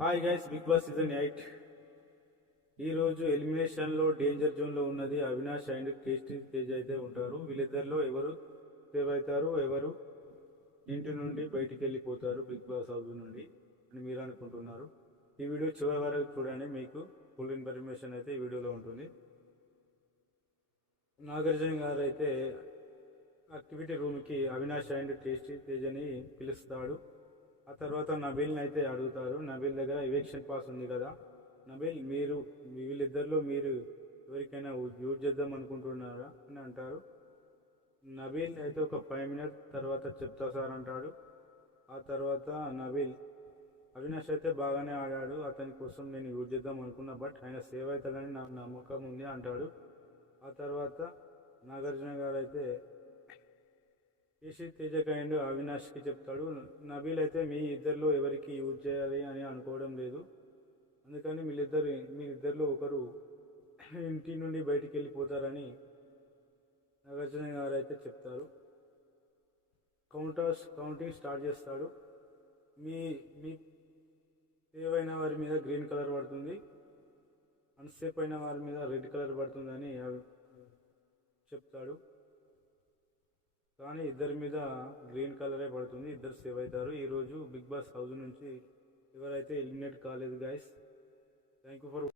Hi guys, Bigg Boss season 8 ఈరోజు ఎలిమినేషన్లో danger జోన్లో ఉన్నది అవినాష్ అండ్ టేస్టీ తేజ్ అయితే ఉంటారు. వీళ్ళిద్దరిలో ఎవరు సేవ్ అవుతారు, ఎవరు ఇంటి నుండి బయటికి వెళ్ళిపోతారు బిగ్ బాస్ హౌస్ నుండి అని మీరు అనుకుంటున్నారు. ఈ వీడియో చివరి వరకు చూడండి, మీకు ఫుల్ ఇన్ఫర్మేషన్ అయితే ఈ వీడియోలో ఉంటుంది. నాగార్జున గారు అయితే యాక్టివిటీ రూమ్కి అవినాష్ అండ్ టేస్టీ తేజ్ అని పిలుస్తాడు. ఆ తర్వాత నబీల్ని అయితే అడుగుతారు. నబీల్ దగ్గర ఎవిక్షన్ పాస్ ఉంది కదా, నబీల్ మీరు వీళ్ళిద్దరిలో మీరు ఎవరికైనా యూజ్ చేద్దాం అనుకుంటున్నారా అని అంటారు. నబీల్ అయితే ఒక 5 మినిట్స్ తర్వాత చెప్తా సార్ అంటాడు. ఆ తర్వాత నబీల్ అవినాష్ అయితే బాగానే ఆడాడు, అతని కోసం నేను యూజ్ చేద్దాం అనుకున్నా, బట్ ఆయన సేవ్ అవుతాడని నాకు నమ్మకం ఉంది అంటాడు. ఆ తర్వాత నాగార్జున గారు అయితే కేసీ తేజక్ అండ్ అవినాష్కి చెప్తాడు. నబీల్ అయితే మీ ఇద్దరిలో ఎవరికి యూజ్ చేయాలి అని అనుకోవడం లేదు, అందుకని మీరిద్దరిలో ఒకరు ఇంటి నుండి బయటికి వెళ్ళిపోతారని నాగార్జున గారు అయితే చెప్తారు. కౌంటింగ్ స్టార్ట్ చేస్తాడు. మీ మీ సేవ్ అయిన వారి మీద గ్రీన్ కలర్ పడుతుంది, అన్సేఫ్ అయిన వారి మీద రెడ్ కలర్ పడుతుందని చెప్తాడు. కానీ ఇద్దరి మీద గ్రీన్ కలరే పడుతుంది, ఇద్దరు సేవ్ అవుతారు. ఈరోజు బిగ్ బాస్ హౌస్ నుంచి ఎవరైతే ఎలిమినేట్ కాలేదు గైస్. Thank you for